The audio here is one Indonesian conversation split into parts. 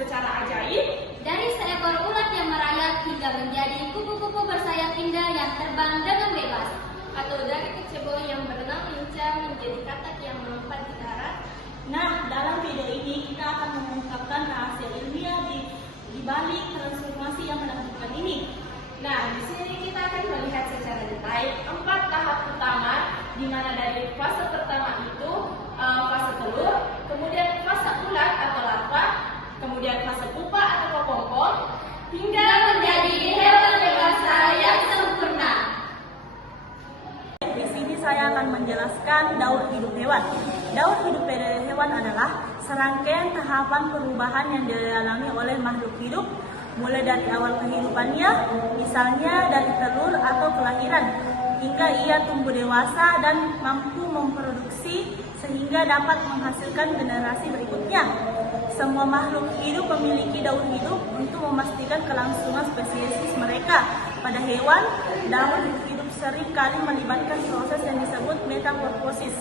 secara ajaib dari seekor ulat yang merayap hingga menjadi kupu-kupu bersayap indah yang terbang dengan bebas, atau dari kecebong yang berenang lincah menjadi katak yang melompat di darat. Nah, dalam video ini kita akan mengungkapkan rahasia ilmiah di balik transformasi yang menakjubkan ini. Nah, di sini kita akan melihat secara detail 4 tahap utama, di mana dari fase pertama itu fase telur, kemudian fase ulat atau larva, kemudian fase pupa atau kepompong, hingga menjadi hewan dewasa yang sempurna. Di sini saya akan menjelaskan daur hidup hewan. Daur hidup hewan adalah serangkaian tahapan perubahan yang dialami oleh makhluk hidup mulai dari awal kehidupannya, misalnya dari telur atau kelahiran, hingga ia tumbuh dewasa dan mampu memproduksi sehingga dapat menghasilkan generasi berikutnya. Semua makhluk hidup memiliki daur hidup untuk memastikan kelangsungan spesies mereka. Pada hewan, daur hidup sering kali melibatkan proses yang disebut metamorfosis.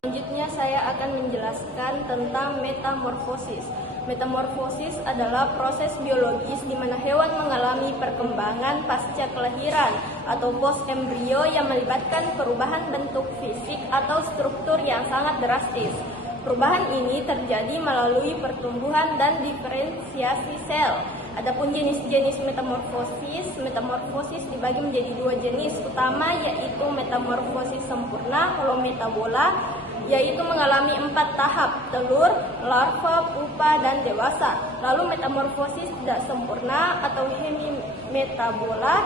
Selanjutnya saya akan menjelaskan tentang metamorfosis. Metamorfosis adalah proses biologis di mana hewan mengalami perkembangan pasca kelahiran atau post embrio yang melibatkan perubahan bentuk fisik atau struktur yang sangat drastis. Perubahan ini terjadi melalui pertumbuhan dan diferensiasi sel. Adapun jenis-jenis metamorfosis dibagi menjadi 2 jenis utama, yaitu metamorfosis sempurna atau metabola, yaitu mengalami 4 tahap: telur, larva, pupa, dan dewasa. Lalu metamorfosis tidak sempurna atau hemimetabola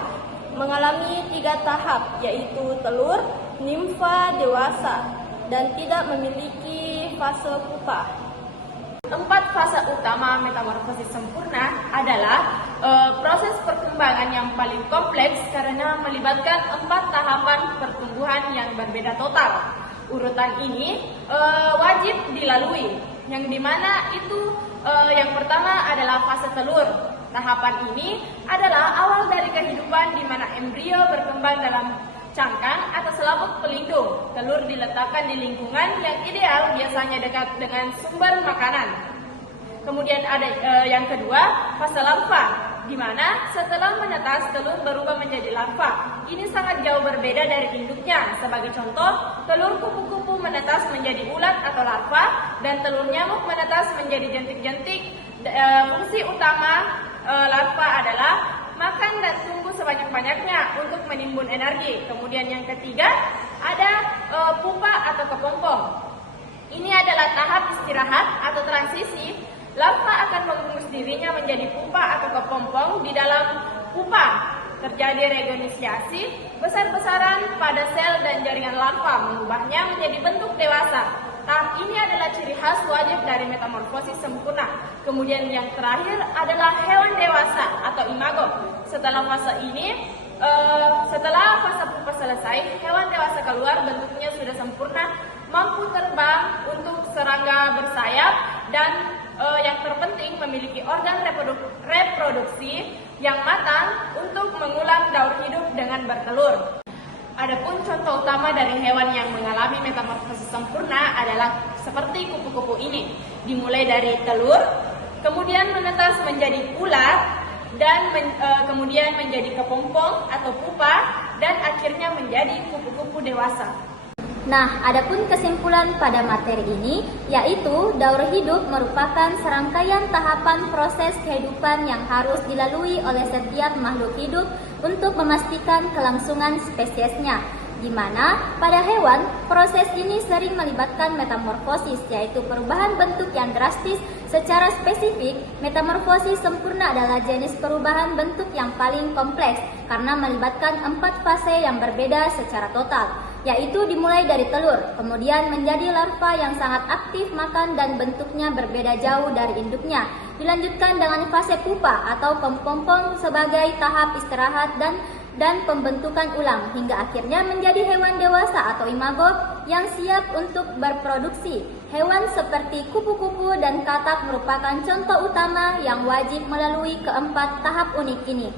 mengalami 3 tahap, yaitu telur, nimfa, dewasa, dan tidak memiliki fase pupa. 4 fase utama metamorfosis sempurna adalah proses perkembangan yang paling kompleks karena melibatkan 4 tahapan pertumbuhan yang berbeda total. Urutan ini wajib dilalui, yang dimana itu yang pertama adalah fase telur. Tahapan ini adalah awal dari kehidupan di mana embrio berkembang dalam cangkang atau selaput pelindung. Telur diletakkan di lingkungan yang ideal, biasanya dekat dengan sumber makanan. Kemudian ada yang kedua, fase larva, di mana setelah menetas telur berubah menjadi larva. Ini sangat jauh berbeda dari induknya. Sebagai contoh, telur kupu-kupu menetas menjadi ulat atau larva, dan telur nyamuk menetas menjadi jentik-jentik. Fungsi utama larva adalah makan dan tumbuh sebanyak-banyaknya untuk menimbun energi. Kemudian yang ketiga ada pupa atau kepompong. Ini adalah tahap istirahat atau transisi. Larva akan membungkus dirinya menjadi pupa atau kepompong. Di dalam pupa terjadi regonisiasi besar-besaran pada sel dan jaringan larva, mengubahnya menjadi bentuk dewasa. Tahap ini adalah ciri khas wajib dari metamorfosis sempurna. Kemudian yang terakhir adalah hewan dewasa atau imago. Setelah fase pupa selesai, hewan dewasa keluar, bentuknya sudah sempurna, mampu terbang untuk serangga bersayap, dan yang terpenting memiliki organ reproduksi yang matang untuk mengulang daur hidup dengan bertelur. Adapun contoh utama dari hewan yang mengalami metamorfosis sempurna adalah seperti kupu-kupu ini. Dimulai dari telur, kemudian menetas menjadi ulat, dan kemudian menjadi kepompong atau pupa, dan akhirnya menjadi kupu-kupu dewasa. Nah, adapun kesimpulan pada materi ini, yaitu daur hidup merupakan serangkaian tahapan proses kehidupan yang harus dilalui oleh setiap makhluk hidup untuk memastikan kelangsungan spesiesnya, di mana pada hewan, proses ini sering melibatkan metamorfosis, yaitu perubahan bentuk yang drastis. Secara spesifik, metamorfosis sempurna adalah jenis perubahan bentuk yang paling kompleks karena melibatkan 4 fase yang berbeda secara total, yaitu dimulai dari telur, kemudian menjadi larva yang sangat aktif makan dan bentuknya berbeda jauh dari induknya. Dilanjutkan dengan fase pupa atau kepompong sebagai tahap istirahat dan pembentukan ulang, hingga akhirnya menjadi hewan dewasa atau imago yang siap untuk berproduksi. Hewan seperti kupu-kupu dan katak merupakan contoh utama yang wajib melalui keempat tahap unik ini.